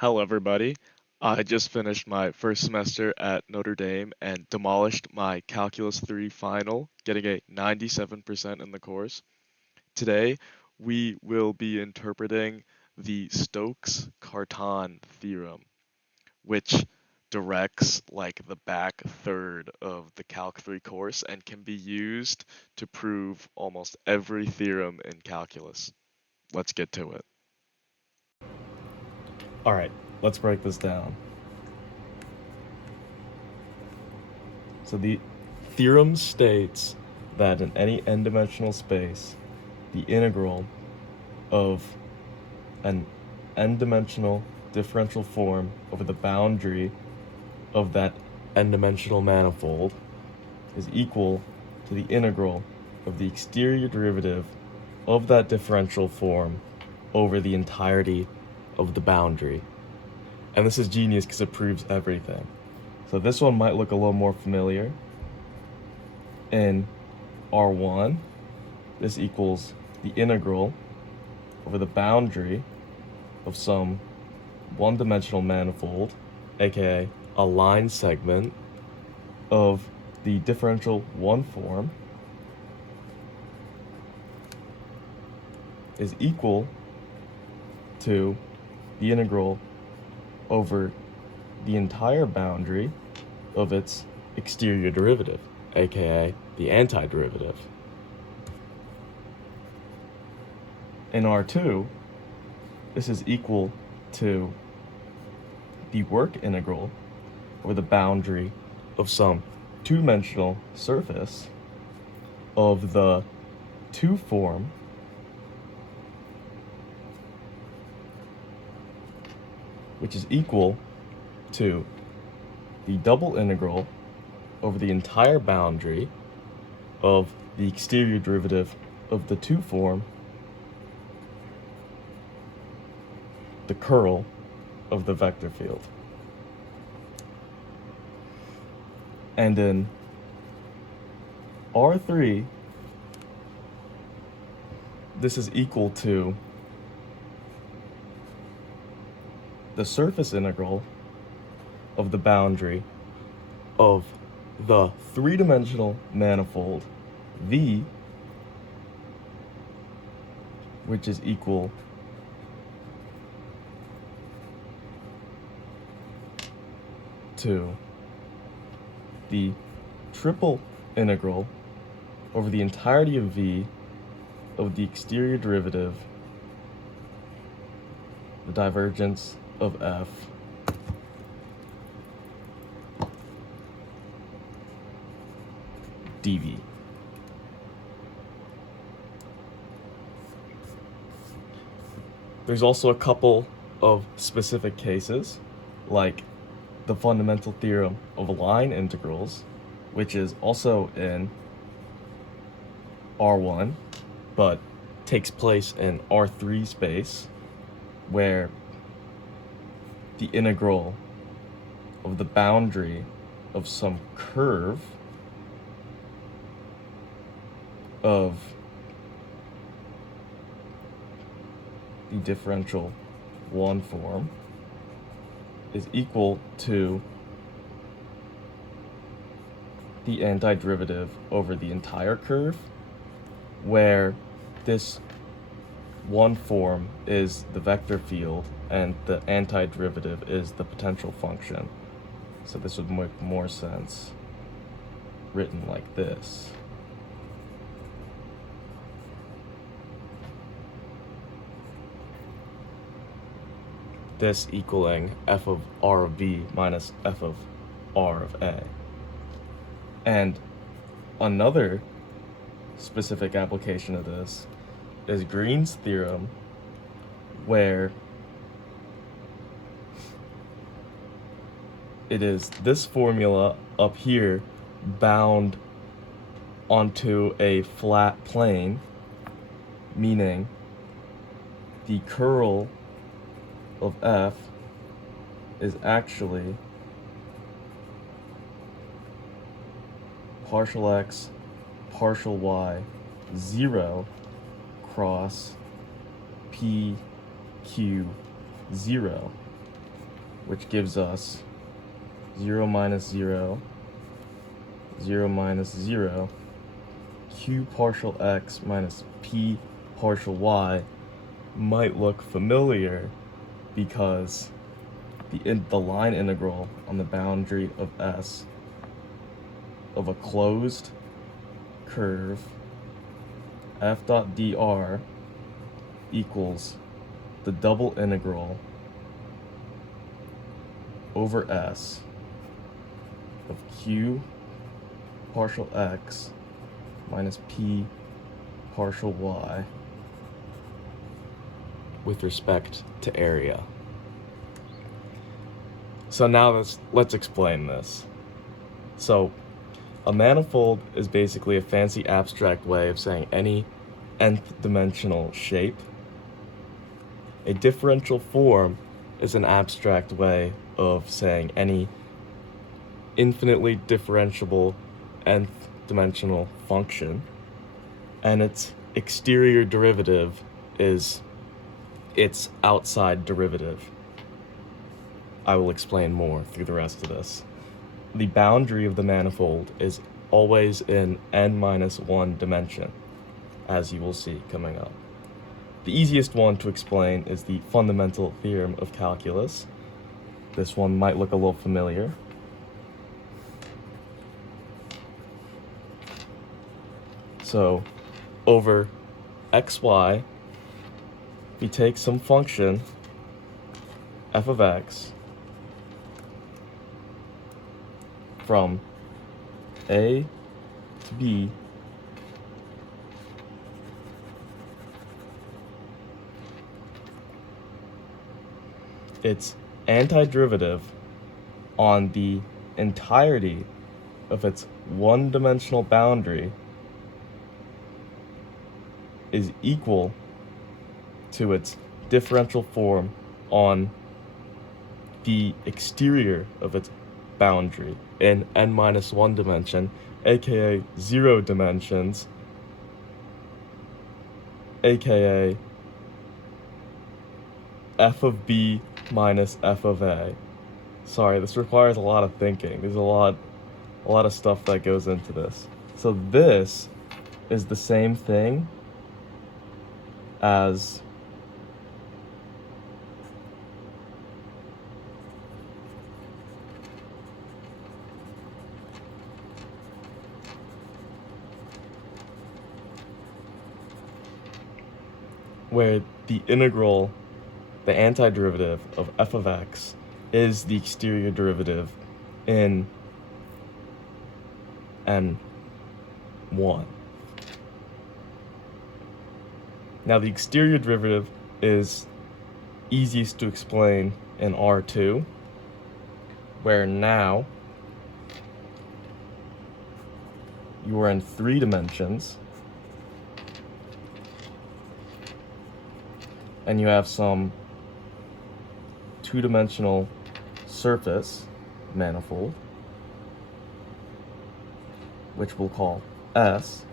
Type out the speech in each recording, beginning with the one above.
Hello, everybody. I just finished my first semester at Notre Dame and demolished my Calculus 3 final, getting a 97% in the course. Today, we will be interpreting the Stokes-cartan theorem, which directs like the back third of the Calc 3 course and can be used to prove almost every theorem in calculus. Let's get to it. All right, let's break this down. So the theorem states that in any n-dimensional space, the integral of an n-dimensional differential form over the boundary of that n-dimensional manifold is equal to the integral of the exterior derivative of that differential form over the entirety of the boundary. And this is genius because it proves everything. So this one might look a little more familiar. In R1, this equals the integral over the boundary of some one-dimensional manifold, aka a line segment, of the differential one form is equal to the integral over the entire boundary of its exterior derivative, aka the antiderivative. In R2, this is equal to the work integral over the boundary of some two-dimensional surface of the 2 form which is equal to the double integral over the entire boundary of the exterior derivative of the 2 form, the curl of the vector field. And in R3, this is equal to the surface integral of the boundary of the 3-dimensional manifold V, which is equal to the triple integral over the entirety of V of the exterior derivative, the divergence of F, dV. There's also a couple of specific cases, like the fundamental theorem of line integrals, which is also in R1, but takes place in R3 space, where the integral of the boundary of some curve of the differential one form is equal to the antiderivative over the entire curve, where this one form is the vector field and the antiderivative is the potential function. So this would make more sense written like this. This equaling f of r of b minus f of r of a. And another specific application of this is Green's theorem, where it is this formula up here bound onto a flat plane, meaning the curl of f is actually partial x, partial y, 0 cross p, q, 0. which gives us 0 minus 0, 0 minus 0, q partial x minus p partial y might look familiar because the line integral on the boundary of S of a closed curve f dot dr equals the double integral over S of q partial x minus p partial y with respect to area. So now let's explain this. So a manifold is basically a fancy abstract way of saying any nth dimensional shape. A differential form is an abstract way of saying any infinitely differentiable nth dimensional function. And its exterior derivative is its outside derivative. I will explain more through the rest of this. The boundary of the manifold is always in n-1 dimension, as you will see coming up. The easiest one to explain is the fundamental theorem of calculus. This one might look a little familiar. So, over xy, we take some function, f of x, from a to b its antiderivative on the entirety of its one-dimensional boundary is equal to its differential form on the exterior of its boundary in n-1 dimension, aka 0 dimensions, aka f of b minus f of a. Sorry, this requires a lot of thinking. There's a lot of stuff that goes into this. So this is the same thing as where the integral, the antiderivative of f of x is the exterior derivative in n1. Now the exterior derivative is easiest to explain in R2, where now you are in 3 dimensions and you have some 2-dimensional surface manifold, which we'll call S,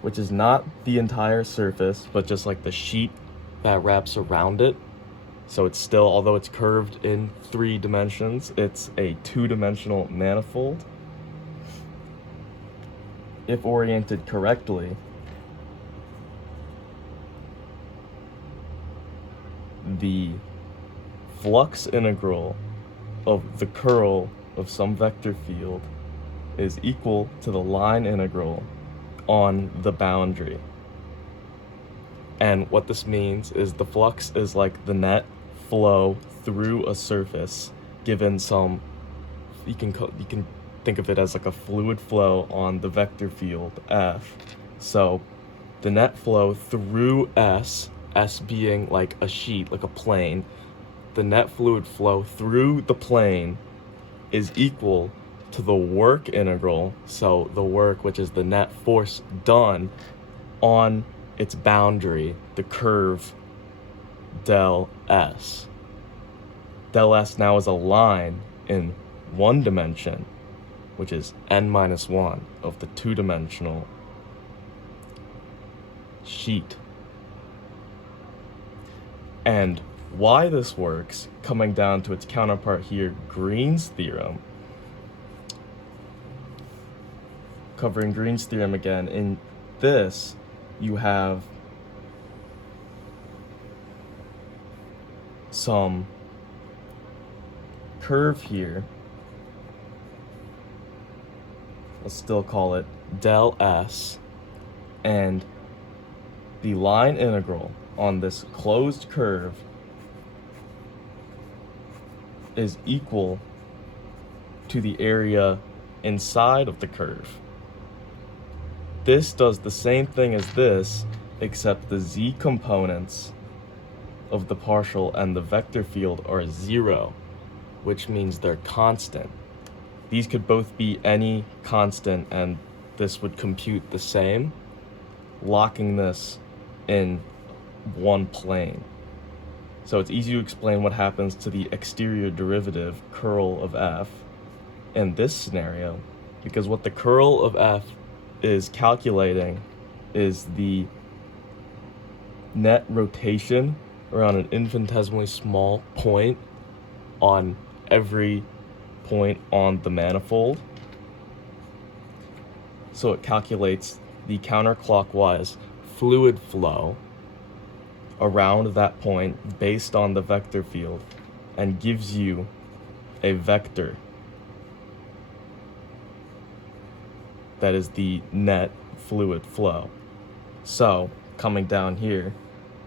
which is not the entire surface, but just like the sheet that wraps around it. So it's still, although it's curved in 3 dimensions, it's a 2-dimensional manifold. If oriented correctly, the flux integral of the curl of some vector field is equal to the line integral on the boundary. And what this means is the flux is like the net flow through a surface given some, you can think of it as like a fluid flow on the vector field F. So the net flow through S being like a sheet, like a plane, the net fluid flow through the plane is equal to the work integral, so the work, which is the net force done on its boundary, the curve del S. Del S now is a line in 1 dimension, which is n-1 of the 2-dimensional sheet. And why this works, coming down to its counterpart here, Green's theorem. Covering Green's theorem again, in this you have some curve here. Let's still call it del S, and the line integral on this closed curve is equal to the area inside of the curve. This does the same thing as this, except the z components of the partial and the vector field are 0, which means they're constant. These could both be any constant, and this would compute the same, locking this in one plane. So it's easy to explain what happens to the exterior derivative curl of f in this scenario, because what the curl of f is calculating is the net rotation around an infinitesimally small point on every point on the manifold. So it calculates the counterclockwise fluid flow around that point based on the vector field and gives you a vector that is the net fluid flow. So coming down here,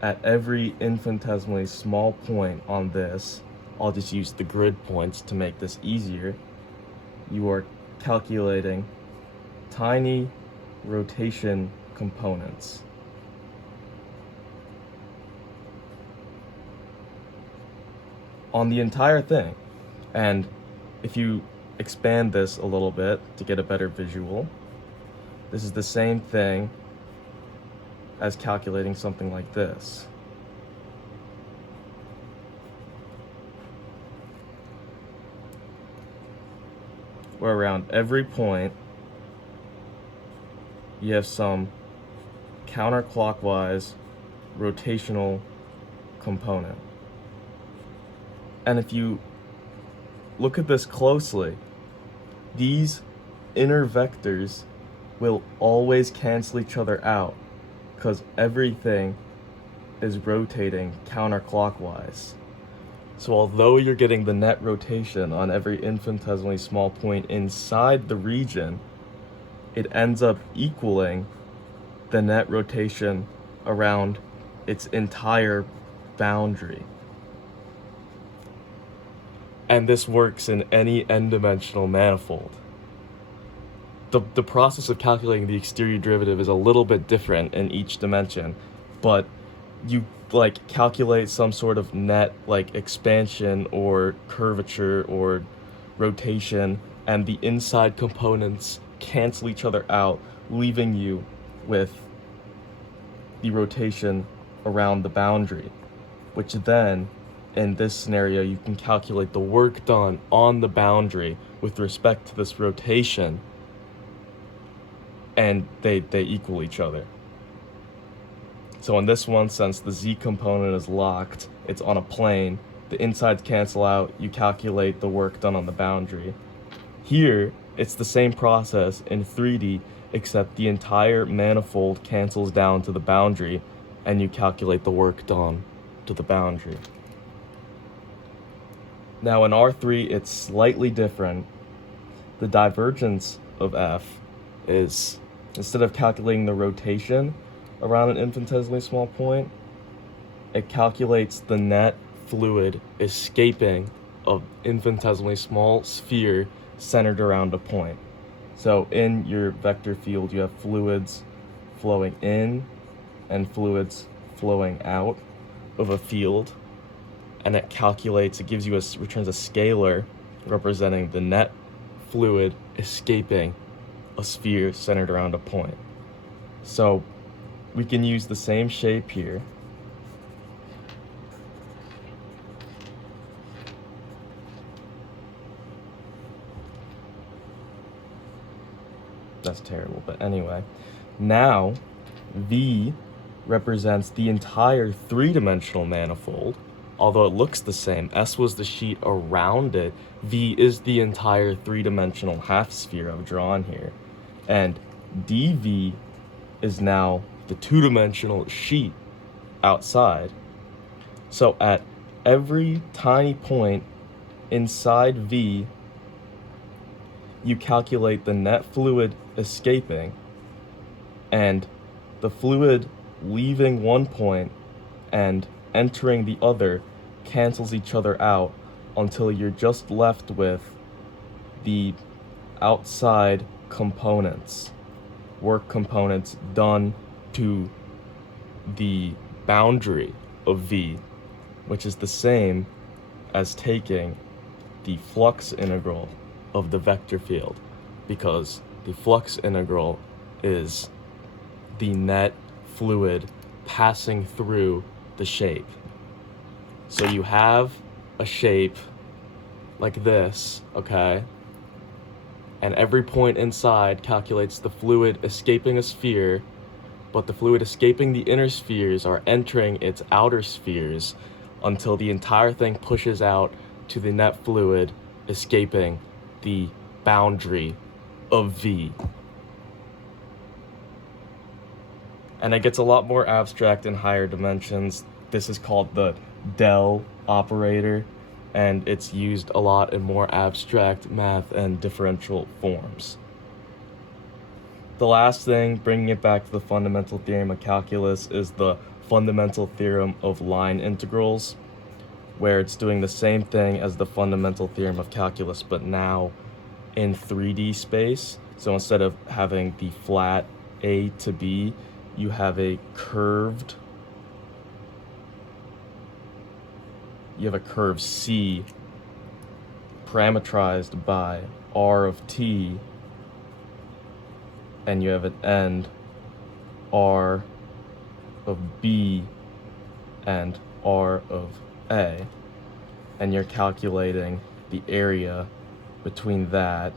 at every infinitesimally small point on this, I'll just use the grid points to make this easier, you are calculating tiny rotation components. On the entire thing. And if you expand this a little bit to get a better visual, this is the same thing as calculating something like this. Where around every point you have some counterclockwise rotational component. And if you look at this closely, these inner vectors will always cancel each other out because everything is rotating counterclockwise. So although you're getting the net rotation on every infinitesimally small point inside the region, it ends up equaling the net rotation around its entire boundary. And this works in any n-dimensional manifold. The process of calculating the exterior derivative is a little bit different in each dimension, but you calculate some sort of net expansion or curvature or rotation, and the inside components cancel each other out, leaving you with the rotation around the boundary, which then in this scenario you can calculate the work done on the boundary with respect to this rotation, and they equal each other. So in this one, since the z component is locked, it's on a plane, the insides cancel out, you calculate the work done on the boundary. Here, it's the same process in 3D, except the entire manifold cancels down to the boundary, and you calculate the work done to the boundary. Now in R3, it's slightly different. The divergence of F is, instead of calculating the rotation around an infinitesimally small point, it calculates the net fluid escaping an infinitesimally small sphere centered around a point. So in your vector field, you have fluids flowing in and fluids flowing out of a field, and it gives you returns a scalar representing the net fluid escaping a sphere centered around a point. So we can use the same shape here. That's terrible, but anyway. Now, V represents the entire three-dimensional manifold, although it looks the same, S was the sheet around it, V is the entire three-dimensional half sphere I've drawn here. And dV is now the two-dimensional sheet outside. So at every tiny point inside V, you calculate the net fluid escaping, and the fluid leaving one point and entering the other cancels each other out until you're just left with the outside components, work components done to the boundary of V, which is the same as taking the flux integral of the vector field, because the flux integral is the net fluid passing through the shape. So you have a shape like this, okay? And every point inside calculates the fluid escaping a sphere, but the fluid escaping the inner spheres are entering its outer spheres until the entire thing pushes out to the net fluid escaping the boundary of V. And it gets a lot more abstract in higher dimensions. This is called the del operator, and it's used a lot in more abstract math and differential forms. The last thing, bringing it back to the fundamental theorem of calculus, is the fundamental theorem of line integrals, where it's doing the same thing as the fundamental theorem of calculus, but now in 3D space. So instead of having the flat A to B, you have a curved C parametrized by R of t, and you have an end R of B and R of A, and you're calculating the area between that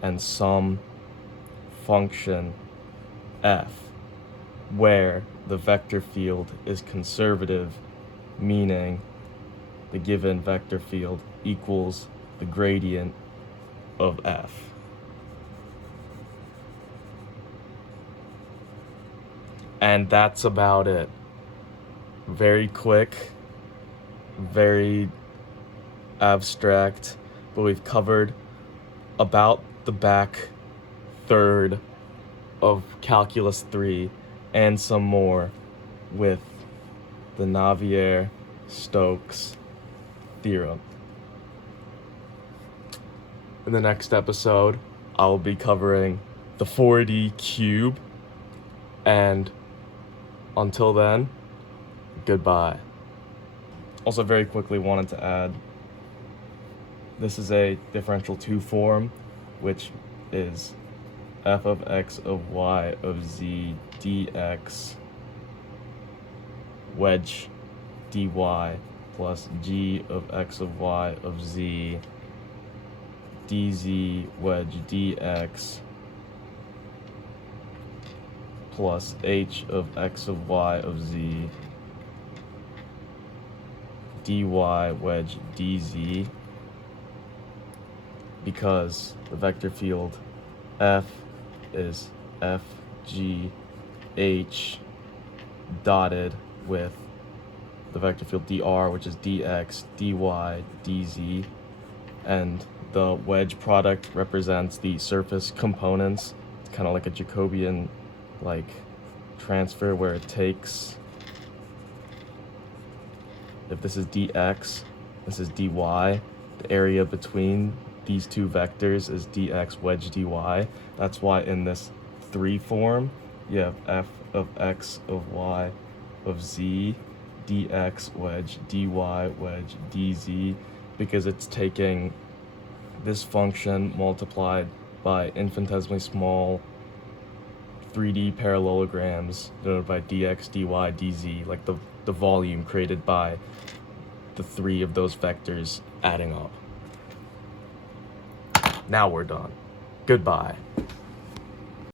and some function f, where the vector field is conservative, meaning the given vector field equals the gradient of f. And that's about it. Very quick, very abstract, but we've covered about the back third of Calculus 3 and some more with the Navier-Stokes theorem. In the next episode, I'll be covering the 4D cube, and until then, goodbye. Also, very quickly wanted to add, this is a differential 2 form, which is f of x of y of z dx wedge dy plus g of x of y of z dz wedge dx plus h of x of y of z dy wedge dz, because the vector field f is f g h dotted with the vector field dr, which is dx dy dz, and the wedge product represents the surface components. It's kind of like a Jacobian like transfer, where it takes, if this is dx, this is dy, the area between these two vectors is dx wedge dy. That's why in this 3 form you have f of x of y of z dx wedge dy wedge dz, because it's taking this function multiplied by infinitesimally small 3D parallelograms denoted by dx dy dz, like the volume created by the 3 of those vectors adding up. Now we're done. Goodbye.